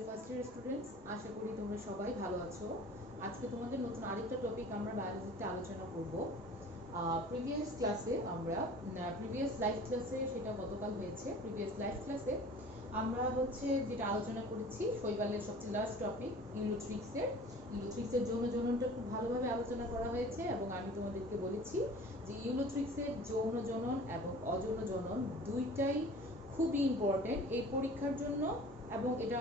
Deer first year students, আশা করি তোমরা সবাই ভালো আছো। আজকে তোমাদের নতুন আরেকটা টপিক আমরা বায়োলজিতে আলোচনা করব। প্রিভিয়াস ক্লাসে আমরা প্রিভিয়াস লাইভ ক্লাসে সেটা গতকাল হয়েছে। প্রিভিয়াস লাইভ ক্লাসে আমরা যেটা আলোচনা করেছি শৈবালের সবচেয়ে লাস্ট টপিক ইউলোথ্রিক্সের যৌন জননটা খুব ভালোভাবে আলোচনা করা হয়েছে এবং আমি তোমাদেরকে বলেছি যে ইউলোথ্রিক্সের যৌন জনন এবং অযৌন জনন দুইটাই খুবই ইম্পর্টেন্ট এই পরীক্ষার জন্য, এবং এটা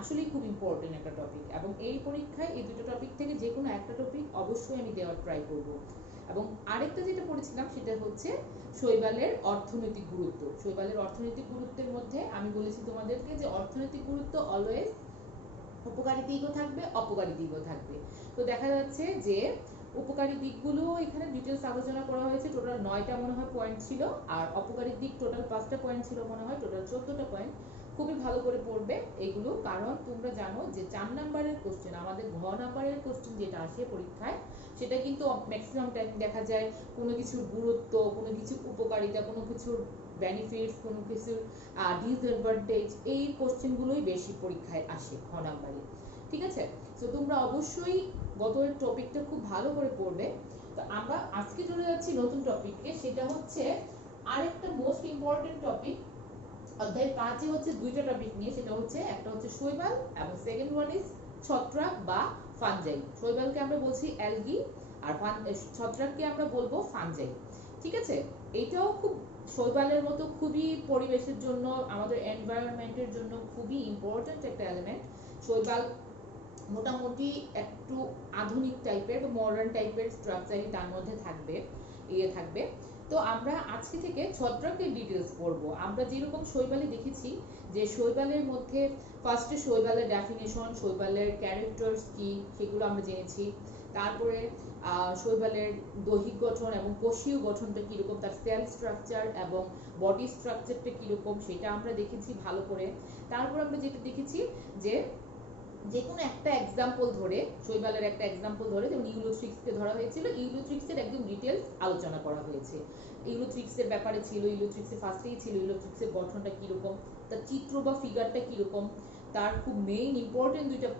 আসলেই খুব ইম্পর্টেন্ট একটা টপিক। এবং এই পরীক্ষায় এই দুটো টপিক থেকে যে কোনো একটা টপিক অবশ্যই আমি দেওয়ার ট্রাই করব। এবং আরেকটা যেটা পড়েছিলাম সেটা হচ্ছে শৈবালের অর্থনৈতিক গুরুত্ব। শৈবালের অর্থনৈতিক গুরুত্বের মধ্যে আমি বলেছি তোমাদেরকে যে অর্থনৈতিক গুরুত্ব অলওয়েজ উপকারী দিকও থাকবে, অপকারী দিকও থাকবে। তো দেখা যাচ্ছে যে উপকারী দিকগুলো এখানে ডিটেলস আলোচনা করা হয়েছে। টোটাল 9টা মনে হয় পয়েন্ট ছিল, আর অপকারী দিক টোটাল 5টা পয়েন্ট ছিল মনে হয়, টোটাল 14টা পয়েন্ট। খুবই ভালো করে পড়বে এগুলো, কারণ তোমরা জানো যে 4 নাম্বারের কোশ্চেন, আমাদের ঘ নাম্বারের কোশ্চেন যেটা আসে পরীক্ষায়, সেটা কিন্তু ম্যাক্সিমাম টাইম দেখা যায় কোনো কিছুর গুরুত্ব, কোনো কিছুর উপকারিতা, কোনো কিছুর বেনিফিটস, কোনো কিছুর ডিসঅ্যাডভান্টেজ, এই কোশ্চেনগুলোই বেশি পরীক্ষায় আসে ঘ নাম্বারে। ঠিক আছে, তো তোমরা অবশ্যই গত টপিকটা খুব ভালো করে পড়বে। তো আমরা আজকে চলে যাচ্ছি নতুন টপিকে, সেটা হচ্ছে আরেকটা মোস্ট ইম্পর্টেন্ট টপিক। অধ্যায় 5-এ হচ্ছে দুইটা টপিক নিয়ে, সেটা হচ্ছে একটা হচ্ছে শৈবাল এবং সেকেন্ড ওয়ান ইজ ছত্রাক বা ফানজাই। শৈবালকে আমরা বলছি অ্যালগি, আর ছত্রাককে আমরা বলবো ফানজাই। ঠিক আছে, এইটাও খুব শৈবালের মতো খুবই পরিবেশের জন্য, আমাদের এনভায়রনমেন্টের জন্য খুবই ইম্পর্টেন্ট একটা এলিমেন্ট। শৈবাল মোটামুটি একটু আধুনিক টাইপের বা মডার্ন টাইপের স্ট্রাকচারই তার মধ্যে থাকবে। তো আমরা আজকে থেকে ছত্রাকের ডিটেলস পড়বো। আমরা যেরকম শৈবালে দেখেছি যে শৈবালের মধ্যে ফার্স্টে শৈবালের ডেফিনেশন, শৈবালের ক্যারেক্টার্স কি, সেগুলো আমরা জেনেছি। তারপরে শৈবালের দৈহিক গঠন এবং কোষীয় গঠনটা কীরকম, তার সেল স্ট্রাকচার এবং বডি স্ট্রাকচারটা কীরকম সেটা আমরা দেখেছি ভালো করে। তারপর আমরা যেটা দেখেছি যে যে কোনো একটা এক্সাম্পল ধরে, শৈবালের একটা এক্সাম্পল ধরে, যেমন ইউলোথ্রিক্সকে ধরা হয়েছিল, ইউলোথ্রিক্সের একদম ডিটেলস আলোচনা করা হয়েছে। ইউলোথ্রিক্সের ব্যাপারে ছিল, ইউলোথ্রিক্সের ফার্স্টেই ছিল ইউলোথ্রিক্সের গঠনটা কীরকম, তার চিত্র বা ফিগারটা কীরকম। তার খুব মেইন ইম্পর্টেন্ট দুইটা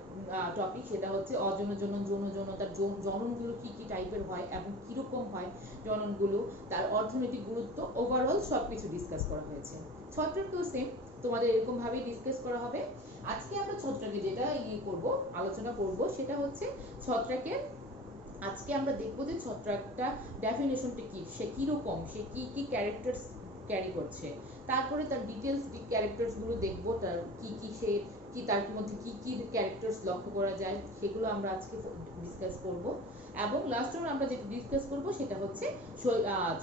টপিক, সেটা হচ্ছে অযৌন জনন, যৌন জনন, তার জননগুলো কি কি টাইপের হয় এবং কীরকম হয় জননগুলো, তার অর্থনৈতিক গুরুত্ব, ওভারঅল সব কিছু ডিসকাস করা হয়েছে। ছত্রাকও সেম, তোমাদের এরকম ভাবেই ডিসকাস করা হবে। আজকে আমরা ছত্রাকে যেটা আলোচনা করব সেটা হচ্ছে ছত্রাকের। আজকে আমরা দেখব যে ছত্রাকটা ডেফিনেশনটা কি, সে কিরকম, সে কি কি ক্যারেক্টার্স ক্যারি করছে, তারপরে তার ডিটেলস ক্যারেক্টার্স গুলো দেখবো, তার কি তার মধ্যে কি কি ক্যারেক্টার্স লক্ষ্য করা যায়, সেগুলো আমরা আজকে ডিসকাস করব। এবং লাস্ট আমরা যেটা ডিসকাস করব সেটা হচ্ছে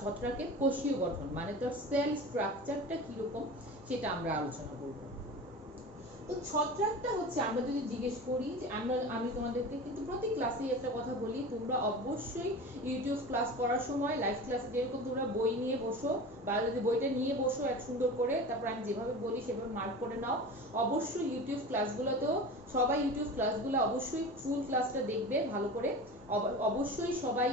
ছত্রাকের কোষীয় গঠন, মানে তার সেল স্ট্রাকচারটা কিরকম, সেটা আমরা আলোচনা করব। তো ছত্রাকটা হচ্ছে, আমরা যদি জিজ্ঞেস করি যে আমি তোমাদেরকে কিন্তু প্রতি ক্লাসেই একটা কথা বলি, তোমরা অবশ্যই ইউটিউব ক্লাস করার সময় লাইভ ক্লাসে যেরকম তোমরা বই নিয়ে বসো, বা যদি বইটা নিয়ে বসো এক সুন্দর করে, তারপর আমি যেভাবে বলি সেভাবে মার্ক করে নাও। অবশ্যই ইউটিউব ক্লাসগুলোতেও সবাই ইউটিউব ক্লাসগুলো অবশ্যই ফুল ক্লাসটা দেখবে ভালো করে। অবশ্যই সবাই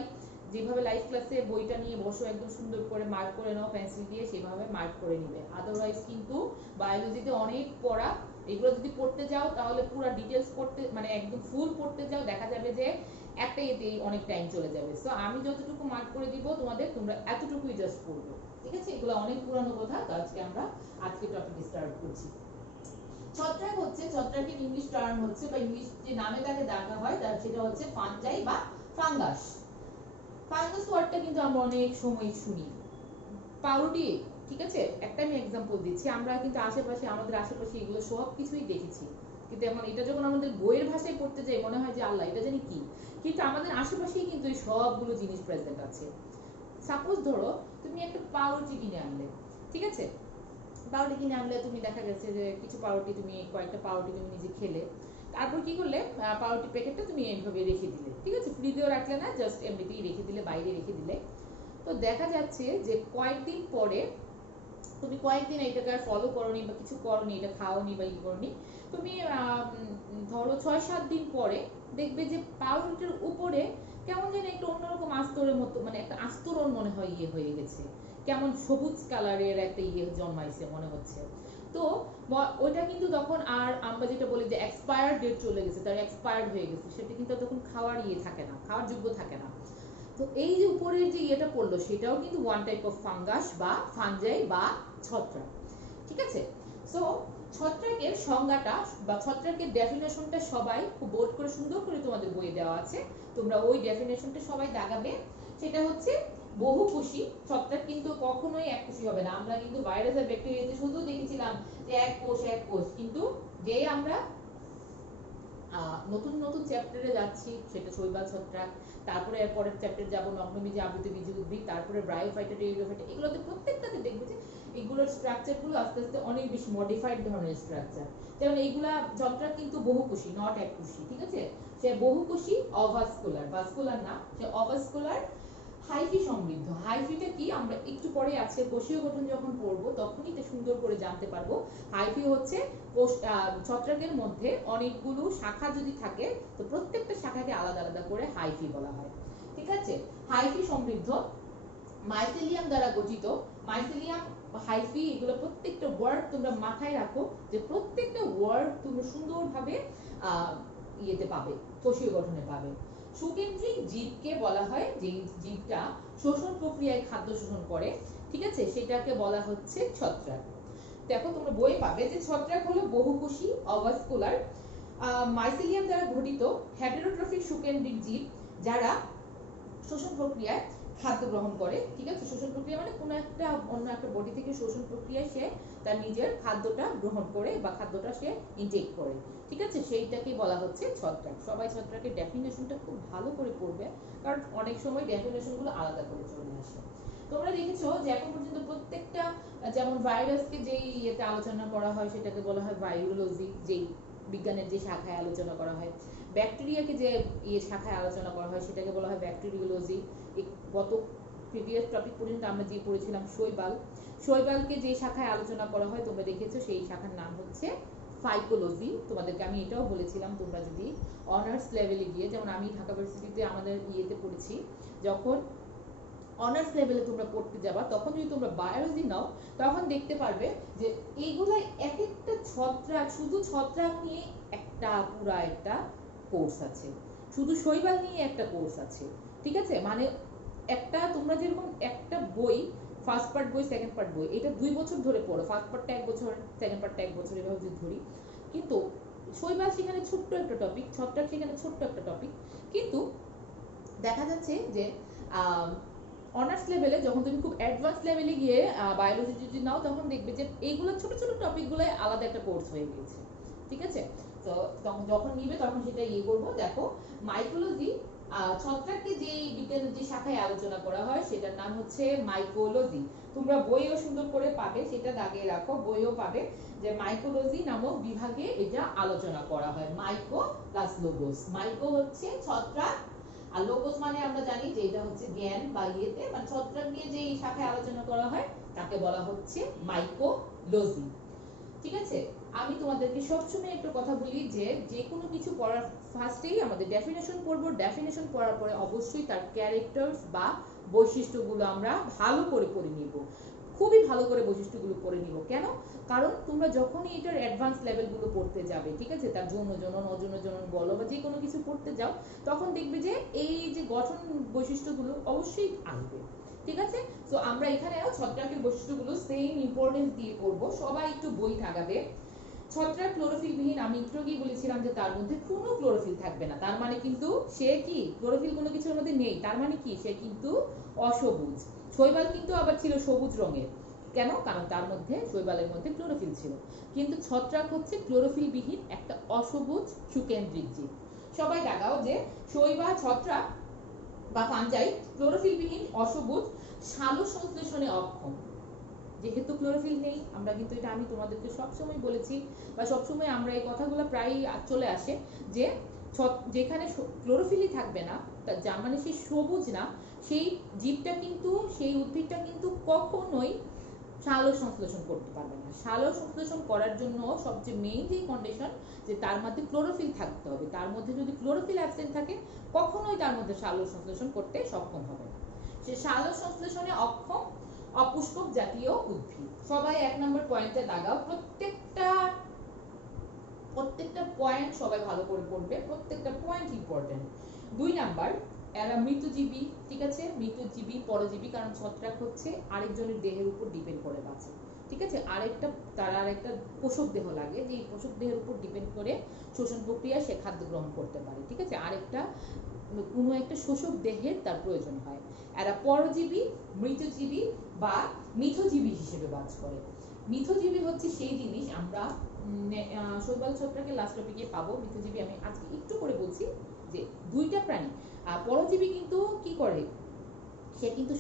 যেভাবে লাইভ ক্লাসে বইটা নিয়ে বসো, একদম সুন্দর করে মার্ক করে নাও পেন্সিল দিয়ে, সেভাবে মার্ক করে নিবে। আদারওয়াইজ কিন্তু বায়োলজিতে অনেক পড়া, এগুলো যদি পড়তে যাও তাহলে পুরো ডিটেলস পড়তে, মানে একদম ফুল পড়তে যাও, দেখা যাবে যে একটা এতেই অনেক টাইম চলে যাবে। সো আমি যতটুকু মার্ক করে দিব তোমাদের, তোমরা এতটুকুই জাস্ট পড়বে। ঠিক আছে, এগুলো অনেক পুরানো কথা। তো আজকে টপিক স্টার্ট করছি। ছত্রাক হচ্ছে, ছত্রাকের ইংলিশ টার্ম হচ্ছে, বা ইংলিশ যে নামে তাকে ডাকা হয় সেটা হচ্ছে ফানজাই বা ফাঙ্গাস। ফাঙ্গাস ওয়ার্ডটা কিন্তু আমরা অনেক সময় শুনি, পাউরুটি। ঠিক আছে, একটা আমি এক্সাম্পল দিচ্ছি, আমরা কিন্তু আমাদের আশেপাশে এগুলো সব কিছুই দেখেছি, কিন্তু এখন এটা যখন আমাদের বইয়ের ভাষায় পড়তে যাই মনে হয় যে আল্লাহ এটা জানি কি, কিন্তু আমাদের আশেপাশেই কিন্তু এই সবগুলো জিনিস প্রেজেন্ট আছে। সাপোজ ধরো তুমি একটা পাউরুটি কিনে আনলে, ঠিক আছে, পাউরুটি কিনে আনলে তুমি দেখা গেছে যে কয়েকটা পাউরুটি তুমি নিজে খেলে, তারপর কি করলে পাউরুটি প্যাকেটটা তুমি এইভাবে রেখে দিলে, ঠিক আছে, ফ্রিজেও রাখলে না, জাস্ট এমনিতেই রেখে দিলে, বাইরে রেখে দিলে। তো দেখা যাচ্ছে যে কয়েকদিন পরে তুমি কয়েকদিন এটাকে আর ফলো করনি বা কিছু করনি, এটা খাওনি বা করনি, তুমি ধরো 6-7 দিন পরে দেখবে যে পাউরুটির উপরে কেমন যেন একটা অন্যরকম আস্তরের মতো, মানে একটা আস্তরণ মনে হয় হয়ে গেছে, কেমন সবুজ কালারের একটা জন্মাইছে মনে হচ্ছে। তো ওইটা কিন্তু তখন আর আমরা যেটা বলি যে এক্সপায়ার ডেট চলে গেছে, তার এক্সপায়ার্ড হয়ে গেছে, সেটা কিন্তু তখন খাওয়ার থাকে না, খাওয়ার যোগ্য থাকে না। তো এই যে উপরের যে ইয়েটা পড়লো সেটাও কিন্তু ওয়ান টাইপ অফ ফাঙ্গাস বা ফানজাই বা ছত্রাক। ঠিক আছে, সো ছত্রাকের সংজ্ঞাটা বা ছত্রাকের ডেফিনেশনটা সবাই খুব বোল্ড করে সুন্দর করে তোমাদের বইয়ে দেওয়া আছে, তোমরা ওই ডেফিনেশনটা সবাই দাগাবে। সেটা হচ্ছে বহুকোষী ছত্রাক কিন্তু কখনোই এককোষী হবে না। আমরা কিন্তু ভাইরাস আর ব্যাকটেরিয়াতে শুধু দেখেছিলাম যে এক কোষ, কিন্তু যে আমরা নতুন নতুন চ্যাপ্টারে যাচ্ছি, সেটা শৈবাল ছত্রাক, তারপরে এর পরের চ্যাপ্টারে যাব নগ্নবীজী আবৃতবীজী উদ্ভিদ, তারপরে ব্রায়োফাইটা টেরিডোফাইটা, এগুলোতে প্রত্যেকটাতে দেখবে যে এগুলোর স্ট্রাকচারগুলো আস্তে আস্তে অনেক বেশি মডিফাইড ধরনের স্ট্রাকচার। যেমন এইগুলা ছত্রাক কিন্তু বহুকোষী, নট এককোষী। ঠিক আছে, সে বহুকোষী অভাস্কুলার, ভাস্কুলার না, সে অভাস্কুলার হাইফি সমৃদ্ধ। হাইফিটা কি আমরা একটু পরে আজকে কোষীয় গঠন যখন পড়বো তখনই এটা সুন্দর করে জানতে পারবো। হাইফি হচ্ছে ছত্রাকের মধ্যে অনেকগুলো শাখা যদি থাকে তো প্রত্যেকটা শাখাকে আলাদা আলাদা করে হাইফি বলা হয়। ঠিক আছে, হাইফি সমৃদ্ধ, মাইসেলিয়াম দ্বারা গঠিত। মাইসেলিয়াম, হাইফি, এগুলো প্রত্যেকটা ওয়ার্ড তোমরা মাথায় রাখো যে প্রত্যেকটা ওয়ার্ড তোমরা সুন্দরভাবে ইয়েতে পাবে, কোষীয় গঠনে পাবে। সুকেন্দ্রিক জীবকে বলা হয় যে জীবটা শোষণ প্রক্রিয়ায় খাদ্য শোষণ করে, ঠিক আছে, সেটাকে বলা হচ্ছে ছত্রাক। দেখো তোমরা বই পাবে যে ছত্রাক হলো বহুকোষী অভাস্কুলার মাইসেলিয়াম দ্বারা গঠিত হেটেরোট্রফিক সুকেন্দ্রিক জীব যারা শোষণ প্রক্রিয়ায় খাদ্য গ্রহণ করে। ঠিক আছে, শোষণ প্রক্রিয়া মানে কোনো একটা অন্য একটা বডি থেকে শোষণ প্রক্রিয়ায় সে তার নিজের খাদ্যটা গ্রহণ করে বা খাদ্যটা সে ইনটেক করে। ঠিক আছে, সেইটাকে বলা হচ্ছে ছত্রাক। সবাই ছত্রাকের ডেফিনেশনটা খুব ভালো করে পড়বে, কারণ অনেক সময় ডেফিনেশনগুলো আলাদা করে চলে আসে। তোমরা দেখেছো যে এখন পর্যন্ত প্রত্যেকটা, যেমন ভাইরাসকে যেই ইয়েতে আলোচনা করা হয় সেটাকে বলা হয় ভাইরোলজি, যেই বিজ্ঞানের যে শাখায় আলোচনা করা হয়। ব্যাকটেরিয়াকে যে শাখায় আলোচনা করা হয় সেটাকে বলা হয় ব্যাকটেরিওলজি। গত প্রিভিয়াস টপিক পর্যন্ত আমরা যে পড়েছিলাম শৈবাল, শৈবালকে যে শাখায় আলোচনা করা হয় তোমরা দেখেছো সেই শাখার নাম হচ্ছে ফাইকোলজি। তোমাদেরকে আমি এটাও বলেছিলাম তোমরা যদি অনার্স লেভেলে গিয়ে, যেমন আমি ঢাকা ইউনিভার্সিটিতে আমাদের ইয়েতে পড়েছি, যখন অনার্স লেভেলে তোমরা পড়তে যাবা তখন যদি তোমরা বায়োলজি নাও তখন দেখতে পারবে যে এইগুলা এক একটা ছত্রাক, শুধু ছত্রাক নিয়ে একটা পুরা একটা কোর্স আছে, শুধু শৈবাল নিয়ে একটা কোর্স আছে। ঠিক আছে, মানে একটা তোমরা যেরকম একটা বই, ফার্স্ট পার্ট বই, সেকেন্ড পার্ট বই, এটা 2 বছর ধরে পড়ো, ফার্স্ট পার্টটা 1 বছর, সেকেন্ড পার্টটা 1 বছর, এভাবে যদি ধরি, কিন্তু শৈবাল সেখানে ছোট্ট একটা টপিক, ছত্রাক সেখানে ছোট্ট একটা টপিক। কিন্তু দেখা যাচ্ছে যে অনার্স লেভেলে যখন তুমি খুব অ্যাডভান্স লেভেলে গিয়ে বায়োলজি যদি নাও তখন দেখবে যে এইগুলো ছোট ছোট টপিকগুলো আলাদা একটা কোর্স হয়ে গিয়েছে। ঠিক আছে, তো যখন নিবে তখন সেটা ইয়ে করবো। দেখো মাইকোলজি, ছত্রাককে যে বিজ্ঞানের যে শাখায় আলোচনা করা হয় সেটার নাম হচ্ছে মাইকোলজি। তোমরা বইও সুন্দর করে পাবে, সেটা দাগিয়ে রাখো, বইও পাবে যে মাইকোলজি নামক বিভাগে এটা আলোচনা করা হয়। মাইকো প্লাস লোগোস, মাইকো হচ্ছে ছত্রাক আর লোগোস মানে আমরা জানি যে এটা হচ্ছে জ্ঞান বা ইয়েতে, মানে ছত্রাক নিয়ে যে শাখায় আলোচনা করা হয় তাকে বলা হচ্ছে মাইকোলজি। ঠিক আছে, আমি তোমাদেরকে সবসময় একটা কথা বলি যে যে কোনো কিছু পড়ার ফার্স্টেই আমাদের ডেফিনেশন পড়বো, ডেফিনেশন পড়ার পরে অবশ্যই তার ক্যারেক্টারস বা বৈশিষ্ট্যগুলো আমরা ভালো করে পড়ে নিব, খুবই ভালো করে বৈশিষ্ট্যগুলো পড়ে নিব। কেন? কারণ তোমরা যখনই এটার অ্যাডভান্স লেভেলগুলো পড়তে যাবে, ঠিক আছে, তার যৌন জনন, অযৌন জনন বলো বা যে কোনো কিছু পড়তে যাও, তখন দেখবে যে এই যে গঠন বৈশিষ্ট্যগুলো অবশ্যই আসবে। ঠিক আছে, তো আমরা এখানেও ছত্রাকের বৈশিষ্ট্যগুলো সেম ইম্পর্টেন্স দিয়ে পড়বো, সবাই একটু বই থাকাবে। ছত্রাক ক্লোরোফিল বিহীন, আমি একটু আগেই বলেছিলাম যে তার মধ্যে কোনো ক্লোরোফিল থাকবে না, তার মানে কিন্তু সে কি ক্লোরোফিল কোনো কিছুর মধ্যে নেই, তার মানে কি সে কিন্তু অসবুজ। শৈবাল কিন্তু আবার ছিল সবুজ রঙের, কেন? কারণ তার মধ্যে শৈবালের মধ্যে ক্লোরোফিল ছিল। কিন্তু ছত্রাক হচ্ছে ক্লোরোফিল বিহীন একটা অসবুজ সুকেন্দ্রিক জীব। সবাই দাগাও যে শৈবাল, ছত্রাক বা ফাঞ্জাই ক্লোরোফিল বিহীন, অসবুজ, সালোক সংশ্লেষণে অক্ষম। যেহেতু ক্লোরোফিল নেই, আমরা কিন্তু এটা আমি তোমাদেরকে সবসময় বলেছি বা সবসময় আমরা এই কথাগুলো প্রায় চলে আসে যে যেখানে ক্লোরোফিলই থাকবে না, যার মানে সে সবুজ না, সেই জীবটা কিন্তু, সেই উদ্ভিদটা কিন্তু কখনোই সালোক সংশ্লেষণ করতে পারবে না। সালোক সংশ্লেষণ করার জন্য সবচেয়ে মেইন যে কন্ডিশন যে তার মধ্যে ক্লোরোফিল থাকতে হবে, তার মধ্যে যদি ক্লোরোফিল অ্যাবসেন্ট থাকে কখনোই তার মধ্যে সালোক সংশ্লেষণ করতে সক্ষম হবে না, সে সালোক সংশ্লেষণে অক্ষম। অপুষ্পক জাতীয় উদ্ভিদ। সবাই 1 নম্বর পয়েন্টে দাগাও, প্রত্যেকটা পয়েন্ট সবাই ভালো করে পড়বে, প্রত্যেকটা পয়েন্ট ইম্পর্টেন্ট। 2 নাম্বার, এরা মৃতজীবী, ঠিক আছে, মৃতজীবী পরজীবী, কারণ ছত্রাক হচ্ছে আরেকজনের দেহের উপর ডিপেন্ড করে বাঁচে, ঠিক আছে, তার আরেকটা পোষক দেহ লাগে, যে পোষক দেহের উপর ডিপেন্ড করে শোষণ প্রক্রিয়া সে খাদ্য গ্রহণ করতে পারে, ঠিক আছে, কোনো একটা শোষক দেহের তার প্রয়োজন হয়। এরা পরজীবী, মৃতজীবী বা মিথজীবী হিসেবে বাস করে। মিথজীবী হচ্ছে সেই জিনিস আমরা শৈবাল ছত্রাকের লাস্ট টপিকে পাবো। মিথজীবী আমি আজকে একটু করে বলছি যে দুইটা প্রাণী। পরজীবী কিন্তু কি করে, সে কিন্তু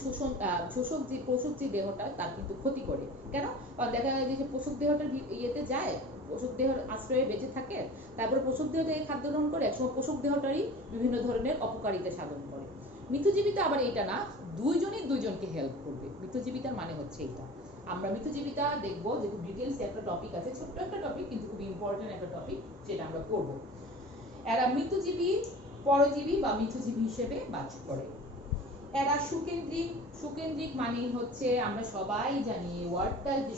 পোষক যে দেহটা তার কিন্তু ক্ষতি করে। কেন? কারণ দেখা যায় যে পোষক দেহটা ইয়েতে যায়, পোষক দেহের আশ্রয়ে বেঁচে থাকে, তারপরে পোষক দেহ থেকে খাদ্য গ্রহণ করে, একসময় পোষক দেহটারই বিভিন্ন ধরনের অপকারিতা সাধন করে। মিথজীবিতা আবার এটা না, দুইজনই দুইজনকে হেল্প করবে। মিথজীবিতার মানে হচ্ছে এটা। আমরা মিথজীবিতা দেখবো, যে খুব ডিটেইলস একটা টপিক আছে, ছোট্ট একটা টপিক কিন্তু খুব ইম্পর্টেন্ট একটা টপিক, সেটা আমরা করব। এরা মৃতজীবী, পরজীবী বা মিথজীবী হিসেবে বাস করে। এরা সুকেন্দ্রিক মানে হচ্ছে, আমরা সবাই জানি ওয়ার্ডটা যে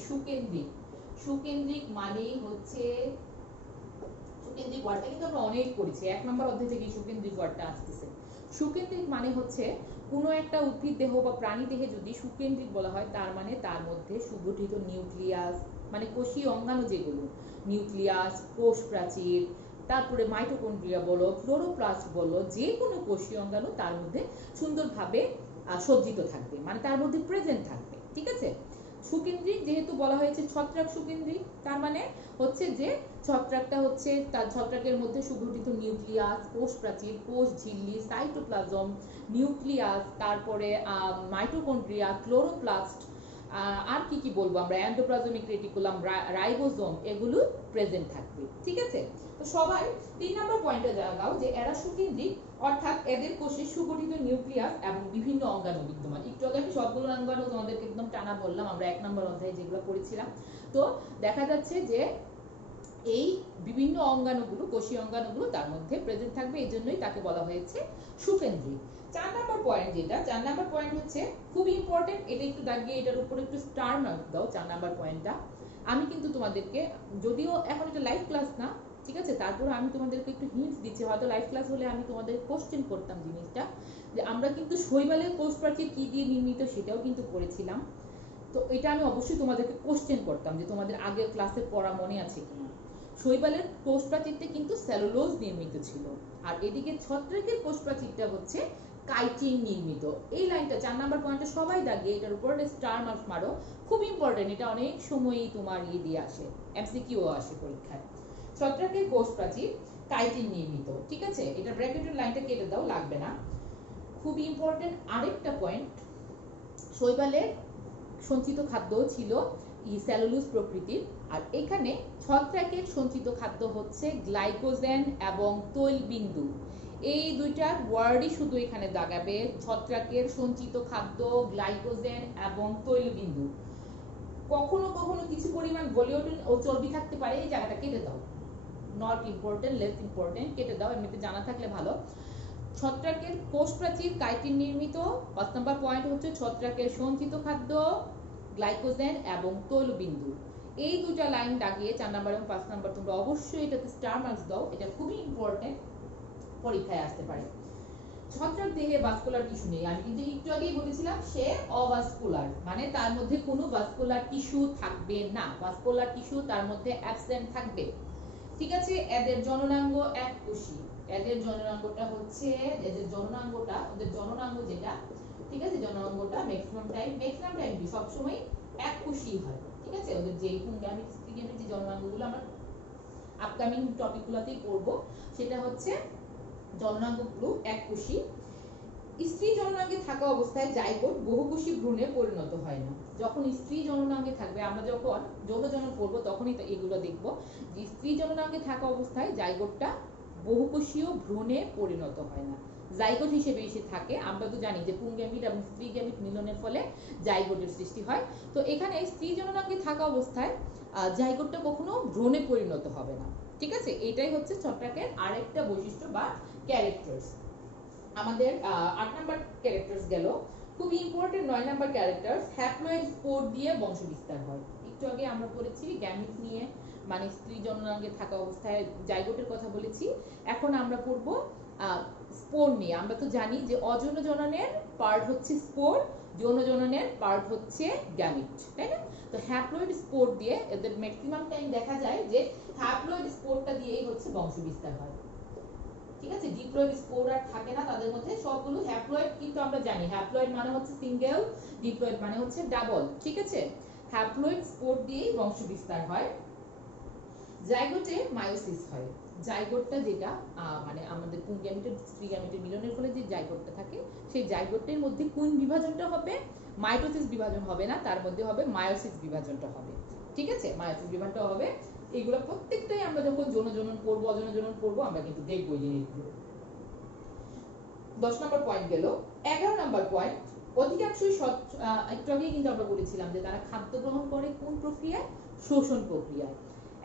সুকেন্দ্রিক মানে হচ্ছে, সুকেন্দ্রিক ওয়ার্ডটা কিন্তু আমরা অনেক পড়েছি, 1 নম্বর অধ্যায় থেকে সুকেন্দ্রিক ওয়ার্ডটা আসতেছে। সুকেন্দ্রিক মানে হচ্ছে কোনো একটা উদ্ভিদ দেহ বা প্রাণী দেহে যদি সুকেন্দ্রিক বলা হয়, তার মানে তার মধ্যে সুগঠিত নিউক্লিয়াস, মানে কোষীয় অঙ্গাণু, যেগুলো নিউক্লিয়াস, কোষ প্রাচীর, তারপরে মাইটোকন্ড্রিয়া বলো, ক্লোরোপ্লাস্ট বলো, যে কোনো কোষীয় অঙ্গাণু তার মধ্যে সুন্দরভাবে সজ্জিত থাকবে, মানে তার মধ্যে প্রেজেন্ট থাকবে, ঠিক আছে। সুকেন্দ্রিক যেহেতু বলা হয়েছে ছত্রাক সুকেন্দ্রিক, তার মানে হচ্ছে যে ছত্রাকটা হচ্ছে, তার ছত্রাকের মধ্যে সুগঠিত নিউক্লিয়াস, কোষ প্রাচীর, কোষ ঝিল্লি, সাইটোপ্লাজম, নিউক্লিয়াস, তারপরে মাইটোকন্ড্রিয়া, ক্লোরোপ্লাস্ট, আর কি বলবো আমরা, এন্ডোপ্লাজমিক রেটিকুলাম, রাইবোজোম, এগুলো প্রেজেন্ট থাকবে, ঠিক আছে। তো সবাই 3 নম্বর পয়েন্টে জানাও যে এরা সুকেন্দ্রিক, অর্থাৎ এদের কোষে সুগঠিত নিউক্লিয়াস এবং বিভিন্ন অঙ্গাণু বিদ্যমান। একটু আগে আমি সবগুলো অঙ্গাণু তোমাদেরকে একদম টানা বললাম, আমরা 1 নম্বর অধ্যায়ে যেগুলো পড়েছিলাম। তো দেখা যাচ্ছে যে এই বিভিন্ন অঙ্গাণুগুলো, কোষীয় অঙ্গাণুগুলো তার মধ্যে প্রেজেন্ট থাকবে, এই জন্যই তাকে বলা হয়েছে সুকেন্দ্রিক। 4 নম্বর পয়েন্ট যেটা, 4 নম্বর পয়েন্ট হচ্ছে খুব ইম্পর্টেন্ট, এটা একটু দাগিয়ে এটার উপর একটু স্টার মার্ক দাও। 4 নম্বর পয়েন্টটা আমি কিন্তু তোমাদেরকে, যদিও এখন এটা লাইভ ক্লাস না, ঠিক আছে, তারপরে আমি তোমাদেরকে একটু হিন্টস দিচ্ছি, হয়তো লাইভ ক্লাস হলে আমি তোমাদের কোশ্চেন করতাম জিনিসটা, যে আমরা কিন্তু শৈবালের কোষ প্রাচীর কি দিয়ে নির্মিত সেটাও কিন্তু পড়েছিলাম। তো এটা আমি অবশ্যই তোমাদেরকে কোশ্চেন করতাম, যে তোমাদের আগের ক্লাসে পড়া মনে আছে কিনা। শৈবালের কোষ প্রাচীরটা কিন্তু সেলুলোজ নির্মিত ছিল, আর এদিকে ছত্রাকের কোষ প্রাচীরটা হচ্ছে কাইটিন নির্মিত। এই লাইনটা 4 নাম্বার পয়েন্টে সবাই দাগিয়ে এটার উপর স্টার মার্ক মারো, খুব ইম্পর্টেন্ট, এটা অনেক সময়ই তোমার দিয়ে আসে, এমসিকিউ আসে পরীক্ষায়। ছত্রাকের কোষ প্রাচীর কাইটিন নির্মিত, ঠিক আছে, এটা ব্র্যাকেটের লাইনটা কেটে দাও, লাগবে না। খুব ইম্পর্টেন্ট আরেকটা পয়েন্ট, শৈবালের সঞ্চিত খাদ্য ছিল সেলুলোজ প্রকৃতির, আর এখানে ছত্রাকের সঞ্চিত খাদ্য হচ্ছে গ্লাইকোজেন এবং তৈলবিন্দু। এই দুইটার ওয়ার্ডই শুধু এখানে দাগাবে, ছত্রাকের সঞ্চিত খাদ্য, গ্লাইকোজেন এবং তৈলবিন্দু। কখনো কখনো কিছু পরিমাণ ভলিউটিন ও চর্বি থাকতে পারে, এই জায়গাটা কেটে দাও, নট ইম্পর্টেন্ট, লেস ইম্পর্টেন্ট, কেটে দাও, এমনিতে জানা থাকলে ভালো। ছত্রাকের কোষ প্রাচীর কাইটিন নির্মিত। 5 নম্বর পয়েন্ট হচ্ছে ছত্রাকের সঞ্চিত খাদ্য, গ্লাইকোজেন এবং তৈলবিন্দু। এই দুটো লাইন দাগিয়ে 4 নম্বর এবং 5 নম্বর তোমরা অবশ্যই এটাতে স্টার মার্কস দাও, এটা খুবই ইম্পর্টেন্ট, পরীক্ষায় আসতে পারে। ছত্রাক দেহে ভাস্কুলার টিস্যু নেই, আমি কিন্তু একটু আগেই বলেছিলাম সে অভাস্কুলার, মানে তার মধ্যে কোনো ভাস্কুলার টিস্যু থাকবে না, ভাস্কুলার টিস্যু তার মধ্যে অ্যাবসেন্ট থাকবে, ঠিক আছে। এদের জননাঙ্গ এককোষী, এদের জননাঙ্গটা হচ্ছে, এদের জননাঙ্গটা, ওদের জননাঙ্গ যেটা, ঠিক আছে, জননাঙ্গটা ম্যাক্সিমাম টাইম সব সময় এককোষী হয়, ঠিক আছে। ওদের যে পুংগামিট, স্ত্রীগামিট যে জননাঙ্গগুলো আমরা আপকামিং টপিকগুলোতেই পড়ব, সেটা হচ্ছে জননাঙ্গগুলো এককোষী। স্ত্রী জননাঙ্গে থাকা অবস্থায় জাইগোট বহুকোষী ভ্রূণে পরিণত হয় না। যখন স্ত্রী জননাঙ্গে থাকবে, আমরা যখন যৌন জনন করব তখনই তো এগুলো দেখব, যে স্ত্রী জননাঙ্গে থাকা অবস্থায় জাইগোটটা বহুকোষীয় ভ্রূণে পরিণত হয় না, জাইগোট হিসেবে এসে থাকে। আমরা তো জানি যে পুংগ্যামিট এবং স্ত্রী গ্যামিট মিলনের ফলে জাইগোটের সৃষ্টি হয়। তো এখানে স্ত্রী জননাঙ্গে থাকা অবস্থায় জাইগোটটা কখনো ভ্রূণে পরিণত হবে না, ঠিক আছে। এটাই হচ্ছে ছত্রাকের আরেকটা বৈশিষ্ট্য বা ক্যারেক্টার্স। আমাদের 8 নাম্বার ক্যারেক্টার্স গেল। খুবই important 9 number character, haploid spore দিয়ে বংশবিস্তার হয়। একটু আগে আমরা পড়েছি গ্যামিট নিয়ে, মানে স্ত্রী জননাঙ্গে থাকা অবস্থায় জাইগোটের কথা বলেছি। এখন আমরা পড়ব স্পোর নিয়ে। আমরা তো জানি যে অযৌন জননের পার্ট হচ্ছে স্পোর, যৌন জননের পার্ট হচ্ছে গ্যামিট, তাই না? তো হ্যাপ্লয়েড স্পোর দিয়ে এদের ম্যাক্সিমাম টাইম দেখা যায় যে হ্যাপ্লয়েড স্পোরটা দিয়েই হচ্ছে বংশবিস্তার হয়। ঠিক আছে, ডিপ্লয়েড স্পোর আর থাকে না তাদের মধ্যে, সবগুলো হ্যাপ্লয়েড। কিন্তু আমরা জানি হ্যাপ্লয়েড মানে হচ্ছে সিঙ্গেল, ডিপ্লয়েড মানে হচ্ছে ডাবল। ঠিক আছে, হ্যাপ্লয়েড স্পোর দিয়েই বংশবিস্তার হয়। জাইগোটে মায়োসিস হয়। জাইগোটটা যেটা মানে আমাদের পুং গ্যামেটের স্ত্রী গ্যামেটের মিলনের ফলে যে জাইগোটটা থাকে, সেই জাইগোটের মধ্যে কোন বিভাজনটা হবে? মাইটোসিস বিভাজন হবে না, তার মধ্যে হবে মায়োসিস বিভাজনটা হবে। ঠিক আছে, মায়োসিস বিভাজনটা হবে। এগুলো প্রত্যেকটাই আমরা যখন যৌন জনন পড়বো, অযৌন জনন পড়বো, আমরা কিন্তু দেখবো এই জিনিসগুলো। 10 নম্বর পয়েন্ট গেল। 11 নম্বর পয়েন্ট, অধিকাংশই একটু আগেই কিন্তু আমরা বলেছিলাম যে তারা খাদ্য গ্রহণ করে কোন প্রক্রিয়ায়? শোষণ প্রক্রিয়ায়।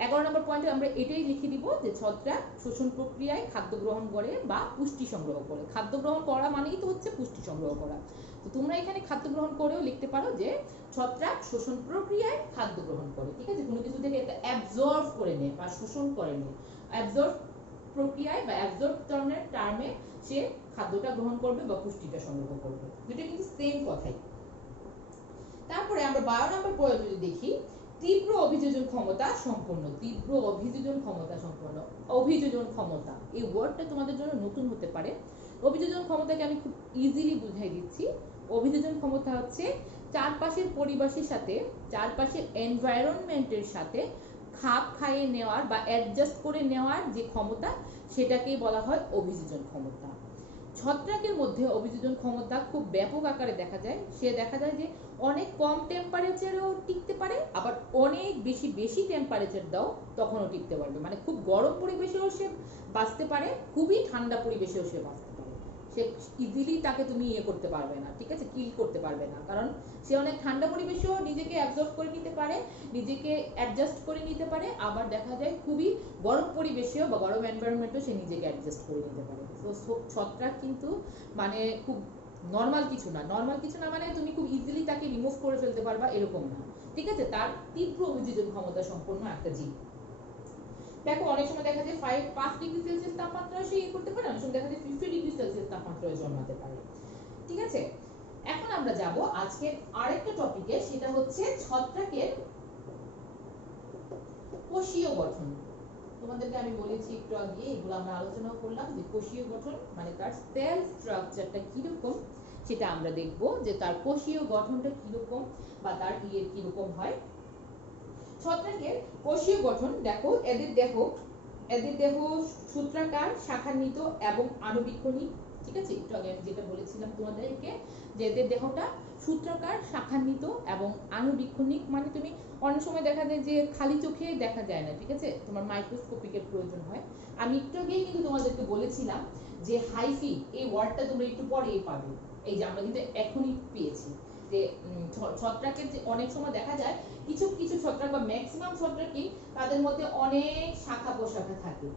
11 নম্বর পয়েন্টে আমরা এটাই লিখে দিব যে ছত্রাক শোষণ প্রক্রিয়ায় খাদ্য গ্রহণ করে বা পুষ্টি সংগ্রহ করে। খাদ্য গ্রহণ করা মানেই তো হচ্ছে পুষ্টি সংগ্রহ করা। তো তোমরা এখানে খাদ্য গ্রহণ করেও লিখতে পারো যে ছত্রাক শোষণ প্রক্রিয়ায় খাদ্য গ্রহণ করে। ঠিক আছে, কোনো কিছু থেকে এটা অ্যাবজর্ব করে নেয় বা শোষণ করে নেয়। অ্যাবজর্ব প্রক্রিয়ায় বা অ্যাবজর্ব ধরনের টার্মে সে খাদ্যটা গ্রহণ করবে বা পুষ্টিটা সংগ্রহ করবে, দুটো কিন্তু সেম কথাই। তারপরে আমরা 12 নম্বর পয়েন্ট যদি দেখি, তীব্র অভিযোজন ক্ষমতা সম্পন্ন। তীব্র অভিযোজন ক্ষমতা সম্পন্ন, অভিযোজন ক্ষমতা এই ওয়ার্ডটা তোমাদের জন্য নতুন হতে পারে। অভিযোজন ক্ষমতাকে আমি খুব ইজিলি বুঝাই দিচ্ছি। অভিযোজন ক্ষমতা হচ্ছে চারপাশের পরিবেশের সাথে, চারপাশের এনভায়রনমেন্টের সাথে খাপ খাইয়ে নেওয়ার বা অ্যাডজাস্ট করে নেওয়ার যে ক্ষমতা, সেটাকেই বলা হয় অভিযোজন ক্ষমতা। ছত্রাকের মধ্যে অভিযোজন ক্ষমতা খুব ব্যাপক আকারে দেখা যায়। সে দেখা যায় যে অনেক কম টেম্পারেচারেও টিকতে পারে, আবার অনেক বেশি বেশি টেম্পারেচার দাও তখনও টিকতে পারবে। মানে খুব গরম পরিবেশেও সে বাঁচতে পারে, খুবই ঠান্ডা পরিবেশেও সে বাঁচতে পারে। সে ইজিলি তাকে তুমি ইয়ে করতে পারবে না, ঠিক আছে, কিল করতে পারবে না, কারণ সে অনেক ঠান্ডা পরিবেশেও নিজেকে অ্যাবজর্ব করে নিতে পারে, নিজেকে অ্যাডজাস্ট করে নিতে পারে, আবার দেখা যায় খুবই গরম পরিবেশেও বা গরম এনভায়রনমেন্টেও সে নিজেকে অ্যাডজাস্ট করে নিতে পারে। তো ছত্রাক কিন্তু মানে খুব নরমাল কিছু না। নরমাল কিছু না মানে তুমি খুব ইজিলি তাকে রিমুভ করে ফেলতে পারবা এরকম না। ঠিক আছে, তার তীব্র অভিযোজন ক্ষমতা সম্পন্ন একটা জীব। দেখো অনেক সময় দেখা যায় 5 ডিগ্রি সেলসিয়াস তাপমাত্রায় সে করতে পারে, অনেক সময় দেখা যায় 50 ডিগ্রি সেলসিয়াস তাপমাত্রায় জন্মাতে পারে। ঠিক আছে, এখন আমরা যাব আজকে আরেকটা টপিকে, সেটা হচ্ছে ছত্রাকের কোষীয় গঠন। তোমাদেরকে আমি বলেছি একটু আগে, এগুলো আমরা আলোচনা করলাম যে কোষীয় গঠন মানে তার সেল স্ট্রাকচারটা কিরকম, সেটা আমরা দেখব যে তার কোষীয় গঠনটা কিরকম বা তার কিরকম হয়। ছত্রাকের কোষীয় গঠন দেখো, এদের দেহ সূত্রাকার, শাখান্বিত এবং আণুবীক্ষণিক। ঠিক আছে, একটু আগে আমি যেটা বলেছিলাম তোমাদেরকে যে এদের দেহটা সূত্রাকার, শাখান্বিত এবং আণুবীক্ষণিক। মানে তুমি অনেক সময় দেখা যায় যে খালি চোখে দেখা যায় না, ঠিক আছে, তোমার মাইক্রোস্কোপিকের প্রয়োজন হয়। আমি একটু আগেই কিন্তু তোমাদেরকে বলেছিলাম যে হাইফি এই ওয়ার্ডটা তোমরা একটু পরেই পাবে। এই যে আমরা কিন্তু এখনই পেয়েছি যে ছত্রাকের যে অনেক সময় দেখা যায় কিছু কিছু ছত্রাক বা ম্যাক্সিমাম ছত্রাকই তাদের মধ্যে অনেক শাখা প্রশাখা থাকে।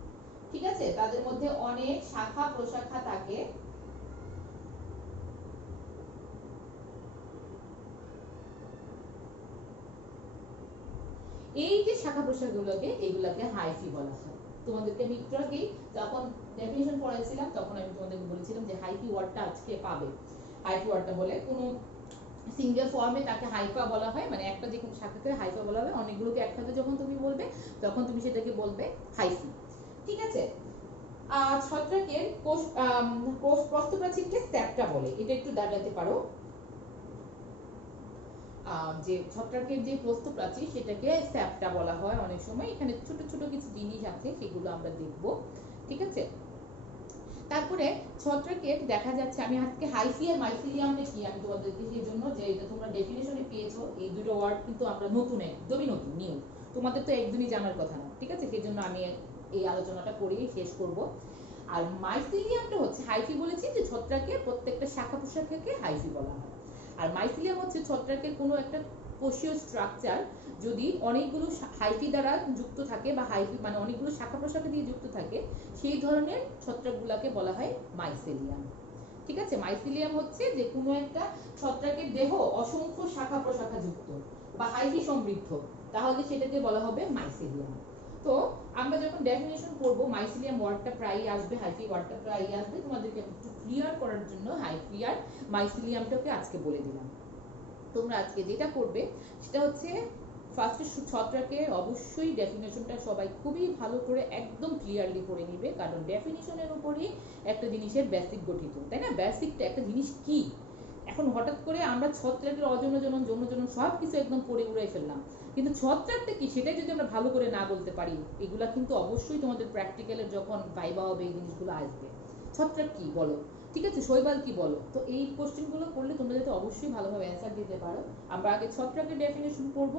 ঠিক আছে, তাদের মধ্যে অনেক শাখা প্রশাখা থাকে। এই যে শাখা প্রশাখাগুলোকে, এগুলাকে হাইফি বলা হয়। তোমাদেরকে আমি একটু আগেই যখন ডেফিনিশন পড়াইছিলাম তখন আমি তোমাদেরকে বলেছিলাম যে হাইফি ওয়ার্ডটা আজকে পাবে। হাইফি ওয়ার্ডটা বলে কোনো সিঙ্গেল ফর্মে তাকে হাইফা বলা হয়, মানে একটা যে কোনো শাখাকে হাইফা বলা হয়। অনেকগুলোকে একসাথে যখন তুমি বলবে তখন তুমি সেটাকে বলবে হাইফি। ঠিক আছে, ছত্রাকের কোষ প্রস্থপ্রাচীরকে স্ট্যাপটা বলে, এটা একটু দাঁড়াতে পারো। যে ছত্রাকের যে প্রস্থপ্রাচীর সেটাকে স্ট্যাপটা বলা হয় অনেক সময়। এখানে ছোট ছোট কিছু জিনিস আছে, সেগুলো আমরা দেখব। ঠিক আছে, তারপরে ছত্রাকের দেখা যাচ্ছে, আমি আজকে হাইফি আর মাইসিলিয়ামটা কি আমি তোমাদেরকে সেই জন্য যে এটা তোমরা ডেফিনিশনে পেয়েছো, এই দুটো ওয়ার্ড কিন্তু আমরা নতুন, একদমই নতুন, নিউ, তোমাদের তো একদমই জানার কথা না। ঠিক আছে, সেই জন্য আমি এই আলোচনাটা করেই শেষ করব। আর মাইসিলিয়ামটা হচ্ছে, হাইফি বলেছি যে ছত্রাকের প্রত্যেকটা শাখা প্রশাখাকে হাইফি বলা হয়। আর মাইসিলিয়াম হচ্ছে ছত্রাকের কোনো একটা কোষীয় স্ট্রাকচার যদি অনেকগুলো হাইফি দ্বারা যুক্ত থাকে বা হাইফি মানে অনেকগুলো শাখা প্রশাখা দিয়ে যুক্ত থাকে, সেই ধরনের ছত্রাকগুলোকে বলা হয় মাইসেলিয়াম। ঠিক আছে? মাইসিলিয়াম হচ্ছে যে কোনো একটা ছত্রাকের দেহ অসংখ্য শাখা প্রশাখা যুক্ত বা হাইফি সমৃদ্ধ, তাহলে সেটাকে বলা হবে মাইসিলিয়াম। তো আমরা যখন ডেফিনেশন করব, মাইসিলিয়াম ওয়ার্ডটা প্রায়ই আসবে, হাইফি ওয়ার্ডটা প্রায়ই আসবে, তোমাদেরকে একটু ক্লিয়ার করার জন্য হাইফি আর মাইসিলিয়ামটাকে আজকে বলে দিলাম। তোমরা আজকে যেটা করবে সেটা হচ্ছে ফার্স্টে ছত্রাকের অবশ্যই ডেফিনেশনটা সবাই খুবই ভালো করে একদম ক্লিয়ারলি করে নিবে, কারণ ডেফিনেশনের উপরেই একটা জিনিসের বেসিক গঠিত, তাই না? বেসিকটা একটা জিনিস কি, এখন হঠাৎ করে আমরা ছত্রাকের অজনজনন যৌনজনন সব কিছু একদম পড়ে উড়াই ফেললাম, কিন্তু ছত্রাকটা কি সেটাই যদি আমরা ভালো করে না বলতে পারি, এগুলা কিন্তু অবশ্যই তোমাদের প্র্যাকটিক্যালের যখন ভাইবা হবে এই জিনিসগুলো আসবে। ছত্রাক কি বলো, ঠিক আছে, শৈবাল কি বলো, তো এই কোশ্চেনগুলো করলে তোমরা যাতে অবশ্যই ভালোভাবে অ্যান্সার দিতে পারো। আমরা আগে ছত্রাকের ডেফিনেশন করব,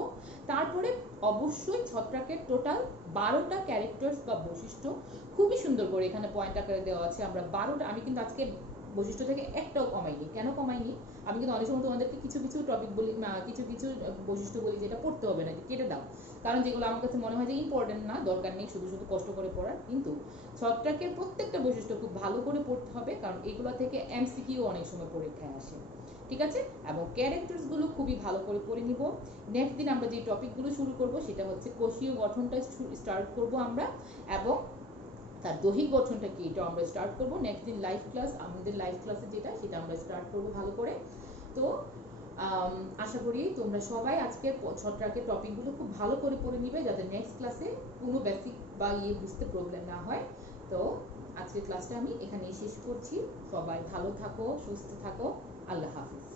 তারপরে অবশ্যই ছত্রাকের টোটাল 12টা ক্যারেক্টার্স বা বৈশিষ্ট্য খুবই সুন্দর করে এখানে পয়েন্ট আকারে দেওয়া আছে। আমরা 12টা, আমি কিন্তু আজকে বৈশিষ্ট্য থেকে একটাও কমাইনি। কেন কমাইনি? আমি কিন্তু অনেক সময় তোমাদেরকে কিছু কিছু টপিক বলি, কিছু কিছু বৈশিষ্ট্য বলি যেটা পড়তে হবে না, কেটে দাও, কারণ যেগুলো আমার কাছে মনে হয় যে ইম্পর্টেন্ট না, দরকার নেই শুধু শুধু কষ্ট করে পড়ার। কিন্তু ছত্রাকের প্রত্যেকটা বৈশিষ্ট্য খুব ভালো করে পড়তে হবে, কারণ এগুলো থেকে এমসিকিউ অনেক সময় পরীক্ষায় আসে, ঠিক আছে? এবং ক্যারেক্টার্স গুলো খুবই ভালো করে পড়ে নিব। নেক্সট দিন আমরা যে টপিকগুলো শুরু করব সেটা হচ্ছে কোষীয় গঠনটা স্টার্ট করব আমরা, এবং তার দৈহিক গঠনটা কি এটা আমরা স্টার্ট করব। নেক্সট দিন লাইভ ক্লাস, আমাদের লাইভ ক্লাসে যেটা সেটা আমরা স্টার্ট করব ভালো করে। তো আশা করি তোমরা সবাই আজকের ছত্রাকের টপিকগুলো খুব ভালো করে পড়ে নিবে, যাতে নেক্সট ক্লাসে কোনো বেসিক বা বুঝতে প্রবলেম না হয়। তো আজকের ক্লাসটা আমি এখানেই শেষ করছি। সবাই ভালো থাকো, সুস্থ থাকো, আল্লাহ হাফিজ।